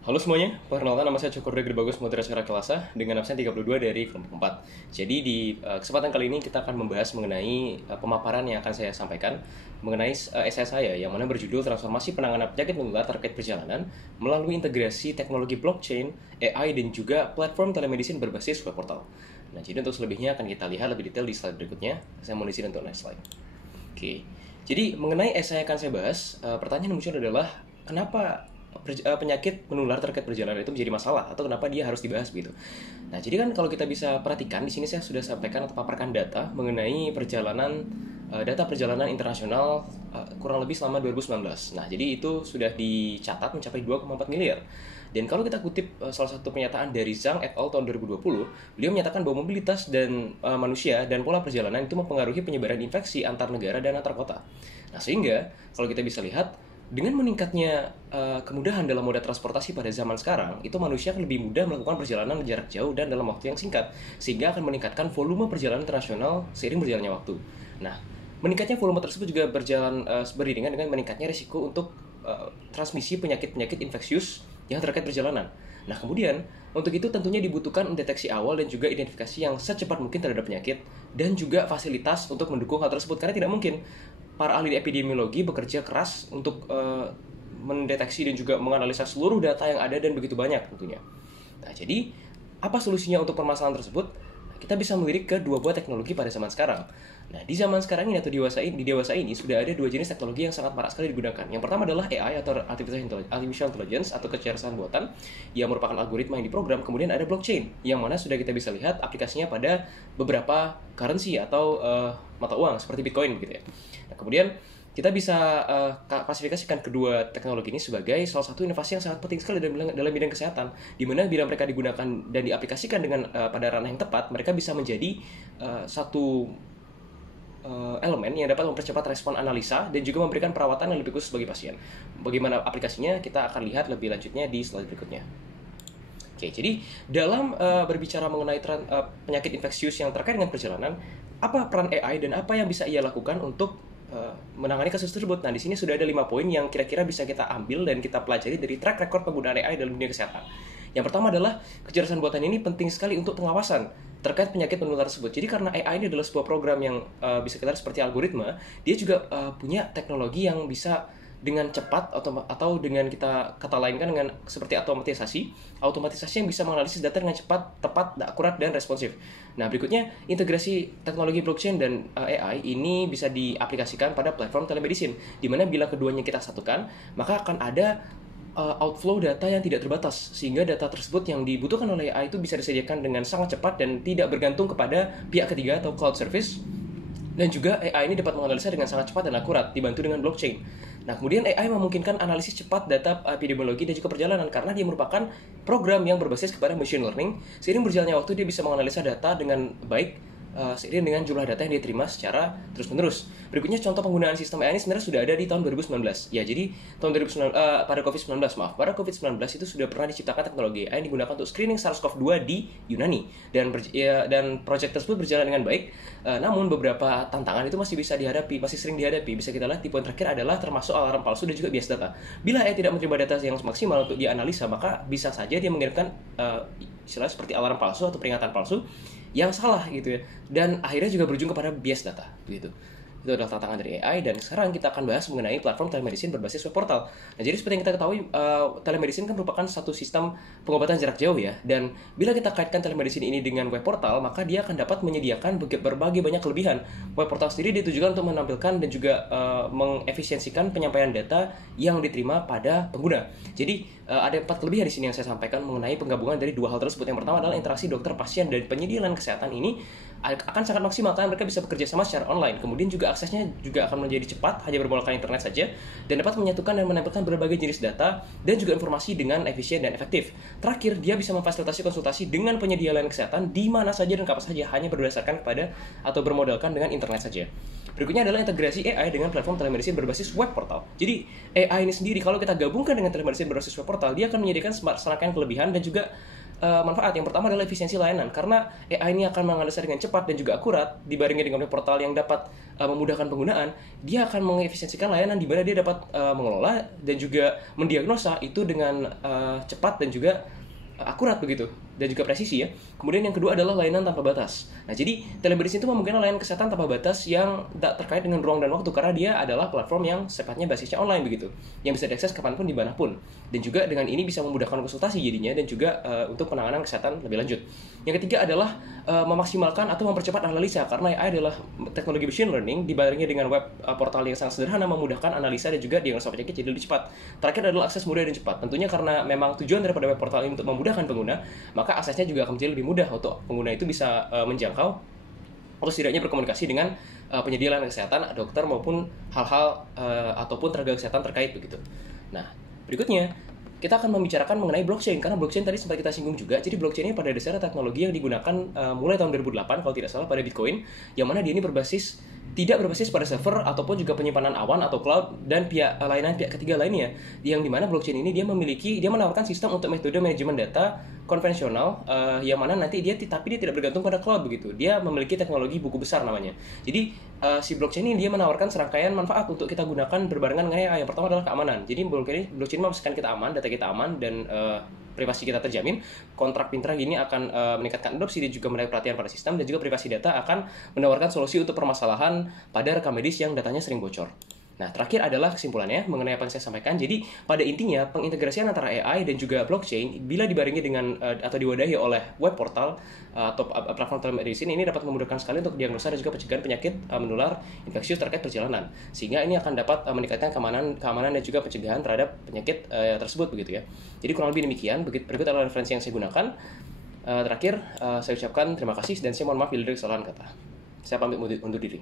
Halo semuanya, perkenalkan nama saya Cokorda Bagus Mutera Cara Kelasa dengan absen 32 dari kelompok 4. Jadi di kesempatan kali ini kita akan membahas mengenai pemaparan yang akan saya sampaikan mengenai esai saya yang mana berjudul Transformasi Penanganan Penyakit Menular Terkait Perjalanan melalui integrasi teknologi blockchain, AI, dan juga platform telemedicine berbasis web portal. Nah, jadi untuk selebihnya akan kita lihat lebih detail di slide berikutnya. Saya mau di sini untuk next slide. Oke, jadi mengenai esai yang akan saya bahas, pertanyaan yang muncul adalah kenapa penyakit menular terkait perjalanan itu menjadi masalah atau kenapa dia harus dibahas begitu. Nah, jadi kan kalau kita bisa perhatikan di sini saya sudah sampaikan atau paparkan data mengenai data perjalanan internasional kurang lebih selama 2019. Nah, jadi itu sudah dicatat mencapai 2,4 miliar. Dan kalau kita kutip salah satu pernyataan dari Zhang et al. Tahun 2020, beliau menyatakan bahwa mobilitas dan manusia dan pola perjalanan itu mempengaruhi penyebaran infeksi antar negara dan antar kota. Nah, sehingga kalau kita bisa lihat dengan meningkatnya kemudahan dalam moda transportasi pada zaman sekarang, itu manusia akan lebih mudah melakukan perjalanan jarak jauh dan dalam waktu yang singkat, sehingga akan meningkatkan volume perjalanan internasional seiring berjalannya waktu. Nah, meningkatnya volume tersebut juga beriringan dengan meningkatnya risiko untuk transmisi penyakit-penyakit infeksius yang terkait perjalanan. Nah, kemudian untuk itu tentunya dibutuhkan deteksi awal dan juga identifikasi yang secepat mungkin terhadap penyakit dan juga fasilitas untuk mendukung hal tersebut, karena tidak mungkin para ahli epidemiologi bekerja keras untuk mendeteksi dan juga menganalisa seluruh data yang ada dan begitu banyak tentunya. Nah, jadi apa solusinya untuk permasalahan tersebut? Kita bisa melirik ke dua buah teknologi pada zaman sekarang. Nah, di zaman sekarang ini atau di dewasa ini sudah ada dua jenis teknologi yang sangat marak sekali digunakan. Yang pertama adalah AI atau Artificial Intelligence atau kecerdasan buatan yang merupakan algoritma yang diprogram. Kemudian ada blockchain yang mana sudah kita bisa lihat aplikasinya pada beberapa currency atau mata uang seperti Bitcoin gitu ya. Nah, kemudian kita bisa klasifikasikan kedua teknologi ini sebagai salah satu inovasi yang sangat penting sekali dalam bidang kesehatan, di mana bila mereka digunakan dan diaplikasikan dengan pada ranah yang tepat, mereka bisa menjadi satu elemen yang dapat mempercepat respon analisa dan juga memberikan perawatan yang lebih khusus bagi pasien. Bagaimana aplikasinya kita akan lihat lebih lanjutnya di slide berikutnya. Oke, jadi dalam berbicara mengenai penyakit infeksius yang terkait dengan perjalanan, apa peran AI dan apa yang bisa ia lakukan untuk menangani kasus tersebut? Nah, di sini sudah ada 5 poin yang kira-kira bisa kita ambil dan kita pelajari dari track record penggunaan AI dalam dunia kesehatan. Yang pertama adalah kecerdasan buatan ini penting sekali untuk pengawasan terkait penyakit menular tersebut. Jadi karena AI ini adalah sebuah program yang bisa kita lihat seperti algoritma, dia juga punya teknologi yang bisa dengan cepat atau dengan kita kata lain kan dengan seperti automatisasi yang bisa menganalisis data dengan cepat, tepat, akurat, dan responsif. Nah, berikutnya integrasi teknologi blockchain dan AI ini bisa diaplikasikan pada platform telemedicine, di mana bila keduanya kita satukan, maka akan ada outflow data yang tidak terbatas, sehingga data tersebut yang dibutuhkan oleh AI itu bisa disediakan dengan sangat cepat dan tidak bergantung kepada pihak ketiga atau cloud service. Dan juga AI ini dapat menganalisa dengan sangat cepat dan akurat dibantu dengan blockchain. Nah, kemudian AI memungkinkan analisis cepat data epidemiologi dan juga perjalanan karena dia merupakan program yang berbasis kepada machine learning. Seiring berjalannya waktu dia bisa menganalisa data dengan baik seiring dengan jumlah data yang diterima secara terus-menerus. Berikutnya contoh penggunaan sistem AI ini sebenarnya sudah ada di tahun 2019. Ya, jadi tahun 2019 pada COVID-19 itu sudah pernah diciptakan teknologi AI yang digunakan untuk screening SARS-CoV-2 di Yunani dan proyek tersebut berjalan dengan baik. Namun beberapa tantangan itu masih sering dihadapi. Bisa kita lihat di poin terakhir adalah termasuk alarm palsu dan juga bias data. Bila AI tidak menerima data yang maksimal untuk dianalisa, maka bisa saja dia mengirimkan istilah seperti alarm palsu atau peringatan palsu yang salah gitu ya, dan akhirnya juga berujung kepada bias data gitu. Itu adalah tantangan dari AI. Dan sekarang kita akan bahas mengenai platform telemedicine berbasis web portal. Nah, jadi seperti yang kita ketahui, telemedicine kan merupakan satu sistem pengobatan jarak jauh ya. Dan bila kita kaitkan telemedicine ini dengan web portal, maka dia akan dapat menyediakan berbagai banyak kelebihan. Web portal sendiri ditujukan untuk menampilkan dan juga mengefisiensikan penyampaian data yang diterima pada pengguna. Jadi ada 4 kelebihan di sini yang saya sampaikan mengenai penggabungan dari dua hal tersebut. Yang pertama adalah interaksi dokter, pasien, dan penyedia layanan kesehatan ini akan sangat maksimal karena mereka bisa bekerja sama secara online. Kemudian juga aksesnya juga akan menjadi cepat, hanya bermodalkan internet saja, dan dapat menyatukan dan menempelkan berbagai jenis data dan juga informasi dengan efisien dan efektif. Terakhir, dia bisa memfasilitasi konsultasi dengan penyedia layanan kesehatan di mana saja dan kapan saja, hanya berdasarkan kepada atau bermodalkan dengan internet saja. Berikutnya adalah integrasi AI dengan platform telemedicine berbasis web portal. Jadi AI ini sendiri kalau kita gabungkan dengan telemedicine berbasis web portal, dia akan menyediakan serangkaian kelebihan dan juga manfaat. Yang pertama adalah efisiensi layanan, karena AI ini akan menganalisa dengan cepat dan juga akurat dibarengi dengan web portal yang dapat memudahkan penggunaan. Dia akan mengefisiensikan layanan di mana dia dapat mengelola dan juga mendiagnosa itu dengan cepat dan juga akurat begitu, dan juga presisi ya. Kemudian yang kedua adalah layanan tanpa batas. Nah, jadi telemedicine itu memungkinkan layanan kesehatan tanpa batas yang tak terkait dengan ruang dan waktu, karena dia adalah platform yang sifatnya basisnya online begitu, yang bisa diakses kapanpun dimanapun, dan juga dengan ini bisa memudahkan konsultasi jadinya, dan juga untuk penanganan kesehatan lebih lanjut. Yang ketiga adalah memaksimalkan atau mempercepat analisa, karena AI adalah teknologi machine learning dibarengi dengan web portal yang sangat sederhana, memudahkan analisa dan juga diagnosa penyakit jadi lebih cepat. Terakhir adalah akses mudah dan cepat. Tentunya karena memang tujuan daripada web portal ini untuk memudahkan pengguna, maka aksesnya juga akan menjadi lebih mudah untuk pengguna itu bisa menjangkau atau setidaknya berkomunikasi dengan penyedia layanan kesehatan, dokter maupun hal-hal ataupun tenaga kesehatan terkait begitu. Nah, berikutnya kita akan membicarakan mengenai blockchain, karena blockchain tadi sempat kita singgung juga. Jadi blockchain ini pada dasarnya teknologi yang digunakan mulai tahun 2008 kalau tidak salah pada Bitcoin, yang mana dia ini tidak berbasis pada server ataupun juga penyimpanan awan atau cloud dan layanan pihak ketiga lainnya, yang dimana blockchain ini dia menawarkan sistem untuk metode manajemen data konvensional, yang mana nanti tapi dia tidak bergantung pada cloud begitu. Dia memiliki teknologi buku besar namanya. Jadi si blockchain ini dia menawarkan serangkaian manfaat untuk kita gunakan berbarengan dengan AI. Yang pertama adalah keamanan. Jadi blockchain memastikan kita aman, data kita aman, dan privasi kita terjamin. Kontrak pintar gini akan meningkatkan adopsi dan juga menarik perhatian pada sistem, dan juga privasi data akan menawarkan solusi untuk permasalahan pada rekam medis yang datanya sering bocor. Nah, terakhir adalah kesimpulannya mengenai apa yang saya sampaikan. Jadi, pada intinya, pengintegrasian antara AI dan juga blockchain, bila dibarengi dengan atau diwadahi oleh web portal atau platform telemedicine, ini dapat memudahkan sekali untuk diagnosa dan juga pencegahan penyakit menular infeksius terkait perjalanan. Sehingga ini akan dapat meningkatkan keamanan dan juga pencegahan terhadap penyakit tersebut begitu ya. Jadi, kurang lebih demikian. Berikut adalah referensi yang saya gunakan. Terakhir, saya ucapkan terima kasih dan saya mohon maaf bila ada kesalahan kata. Saya pamit undur diri.